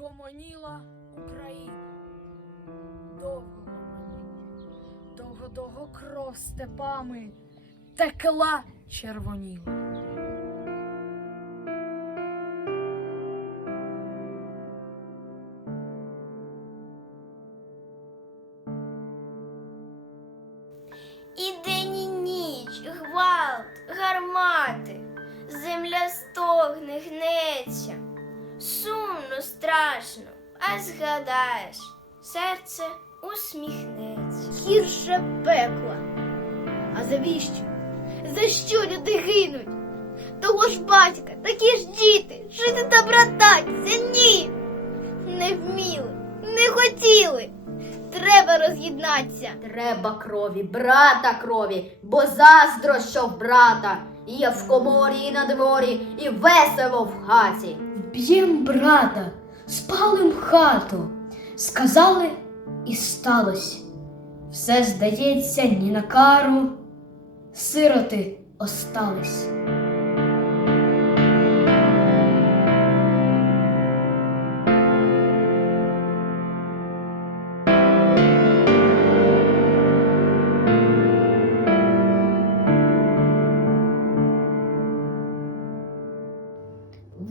гомоніла Україна. Довго гомоніла, довго-довго кров степами текла червоніла. І ніч, гвалт, гармати, земля стогне, гнеться, сумно, страшно, а згадаєш, серце усміхнеться. гірше пекла. А завіщо? За що люди гинуть? Того ж батька, такі ж діти, жити та брататися, ні. Не вміли, не хотіли. Треба роз'єднатися. Треба крові, брата крові, бо заздро, що в брата. Є в коморі і на дворі, і весело в хаті. Б'єм брата, спалим хату. Сказали і сталося. Все здається, ні на кару. Сироти остались.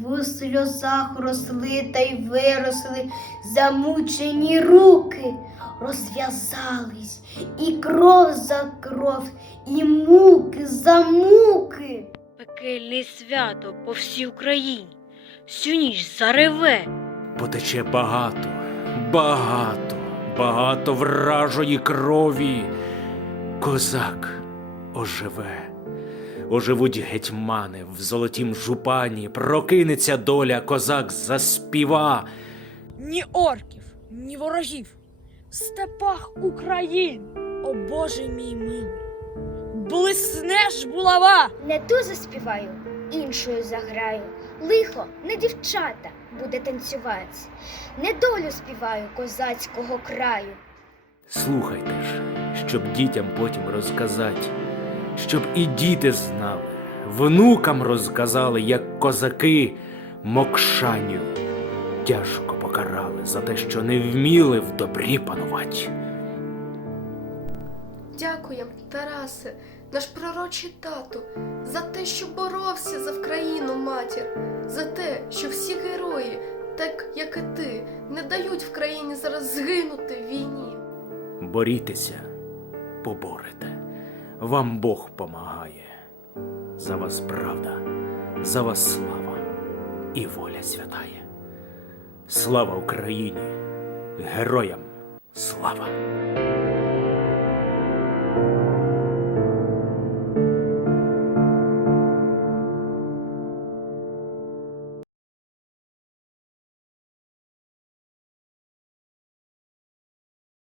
В сльозах росли та й виросли замучені руки, розв'язались і кров за кров, і муки за муки. Пекельне свято по всій Україні. Всю ніч зареве. Потече багато, багато, багато вражої крові. Козак оживе. Оживуть гетьмани в золотім жупані, прокинеться доля, козак заспіва. Ні орків, ні ворогів. В степах Україн, о Боже мій милий. Блисне ж булава! Не ту заспіваю, іншою заграю. Лихо, не дівчата буде танцювати. Не долю співаю козацького краю. Слухайте ж, щоб дітям потім розказати, щоб і діти знали, внукам розказали, як козаки Мокшаню тяжко покарали за те, що не вміли в добрі панувати. Дякуємо, Тарасе, наш пророчий тату, за те, що боровся за Вкраїну матір, за те, що всі герої, так як і ти, не дають в країні зараз згинути в війні. Борітеся, поборете. Вам Бог помагає. За вас правда, за вас слава і воля святає. Слава Україні! Героям слава!